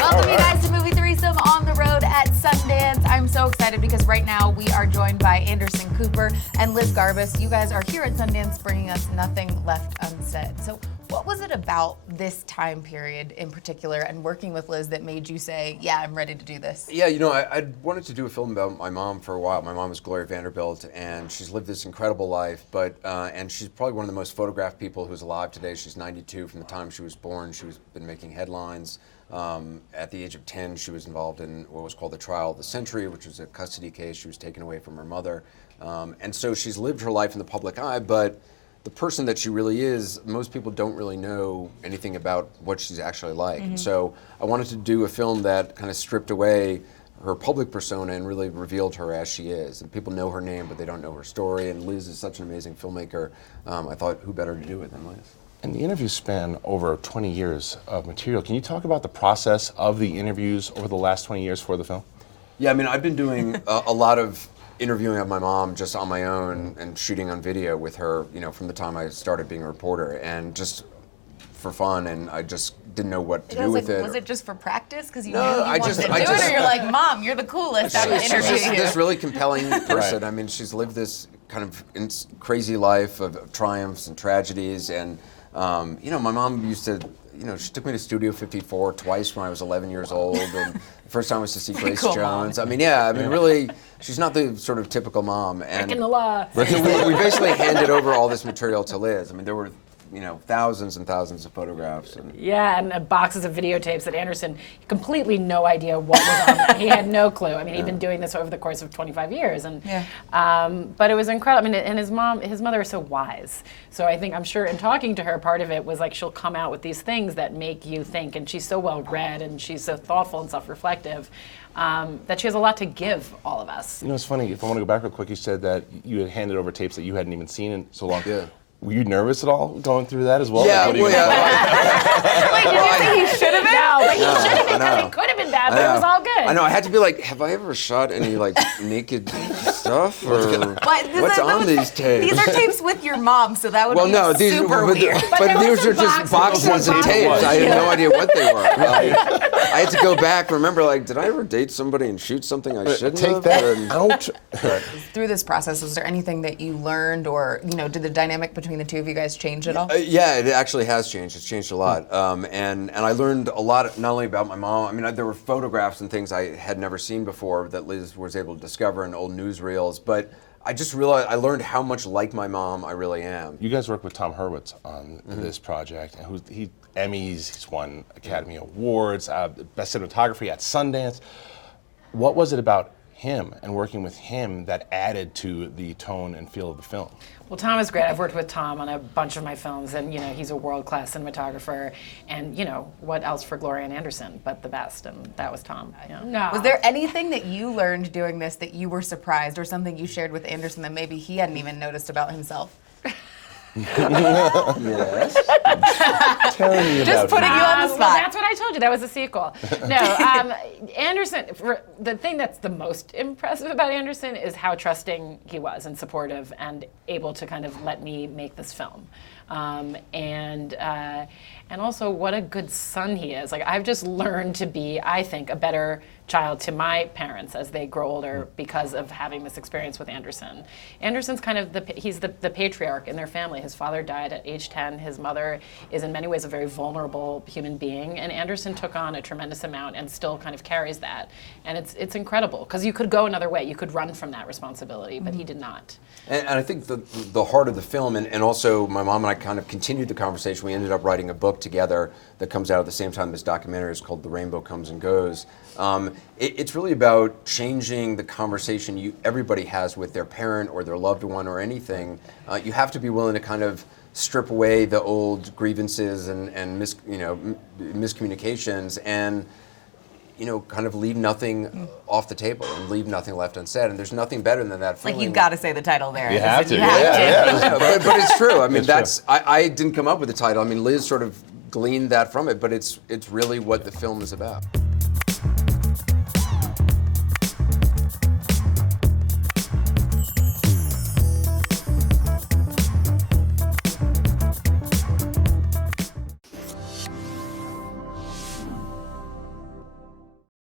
Welcome you guys to Movie3Some on the road at Sundance. I'm so excited because right now we are joined by Anderson Cooper and Liz Garbus. You guys are here at Sundance bringing us Nothing Left Unsaid. So what was it about this time period in particular and working with Liz that made you say, yeah, I'm ready to do this? Yeah, you know, I wanted to do a film about my mom for a while. My mom is Gloria Vanderbilt, and she's lived this incredible life, but and she's probably one of the most photographed people who's alive today. She's 92. From the time she was born, she's been making headlines. At the age of 10, she was involved in what was called the Trial of the Century, which was a custody case. She was taken away from her mother. And so she's lived her life in the public eye, but the person that she really is, most people don't really know anything about what she's actually like. And so I wanted to do a film that kind of stripped away her public persona and really revealed her as she is. And people know her name, but they don't know her story. And Liz is such an amazing filmmaker. I thought, who better to do it than Liz? And the interviews span over 20 years of material. Can you talk about the process of the interviews over the last 20 years for the film? Yeah, I mean, I've been doing a lot of interviewing of my mom just on my own and shooting on video with her, you know, from the time I started being a reporter, and just for fun, and I just didn't know what to do with it. Was it just for practice? Because you No, knew you I wanted just- to do I it, just- or you're like, Mom, you're the coolest. I'm going to She's interview just you. this really compelling person. Right. I mean, she's lived this kind of crazy life of triumphs and tragedies, and you know, my mom used to, you know, she took me to Studio 54 twice when I was 11 years old, and the first time was to see Grace cool Jones. I mean, yeah, I mean, really, she's not the sort of typical mom. And Breaking the law. we basically handed over all this material to Liz. I mean, there were, you know, thousands and thousands of photographs. And Yeah, and boxes of videotapes that Anderson, completely no idea what was on them. He had no clue. I mean, he'd been doing this over the course of 25 years. And, but it was incredible. I mean, and his mother is so wise. So I'm sure in talking to her, part of it was like she'll come out with these things that make you think, and she's so well read and she's so thoughtful and self-reflective, that she has a lot to give all of us. You know, it's funny, if I want to go back real quick, you said that you had handed over tapes that you hadn't even seen in so long. Yeah. Were you nervous at all going through that as well? yeah, Like, what do you- well, yeah. Wait, did you say he should have been? No, but he should have been I because know. it could have been bad, but it was all good. I know. I had to be like, have I ever shot any like naked stuff, or what's on these tapes? These are tapes with your mom, so that would Well, be no, these super weird. But there these were are some just boxes. boxes and Boxes. tapes. I had Yeah. no idea what they were. I had to go back. Remember, like, did I ever date somebody and shoot something I shouldn't Take have? that And- out. Through this process, was there anything that you learned, or did the dynamic between the two of you guys change at all? Yeah, it actually has changed. It's changed a lot, and I learned a lot not only about my mom. I mean, there were photographs and things I had never seen before that Liz was able to discover in old newsreels. But I just realized I learned how much like my mom I really am. You guys worked with Tom Hurwitz on this project, and Emmys, he's won Academy Awards, Best Cinematography at Sundance. What was it about him and working with him that added to the tone and feel of the film? Well, Tom is great. I've worked with Tom on a bunch of my films, and he's a world-class cinematographer. And what else for Gloria and Anderson but the best? And that was Tom. No. Was there anything that you learned doing this that you were surprised, or something you shared with Anderson that maybe he hadn't even noticed about himself? Yes. Tell me Just about putting him. you on the Well, spot. that's what I told you. That was a sequel. No, Anderson, the thing that's the most impressive about Anderson is how trusting he was and supportive and able to kind of let me make this film. And also what a good son he is. Like, I've just learned to be, I think, a better child to my parents as they grow older because of having this experience with Anderson. Anderson's kind of he's the patriarch in their family. His father died at age 10. His mother is in many ways a very vulnerable human being, and Anderson took on a tremendous amount and still kind of carries that. And it's incredible, because you could go another way. You could run from that responsibility, but he did not. And I think the heart of the film, and also my mom and I kind of continued the conversation. We ended up writing a book together that comes out at the same time this documentary. Is called The Rainbow Comes and Goes. It's really about changing the conversation everybody has with their parent or their loved one or anything. You have to be willing to kind of strip away the old grievances and miscommunications, and kind of leave nothing off the table and leave nothing left unsaid. And there's nothing better than that feeling. Like, you've got to say the title there. You have to. You have to. Yeah, but it's true. I mean, It's true. I didn't come up with the title. I mean, Liz sort of gleaned that from it, but it's really what the film is about.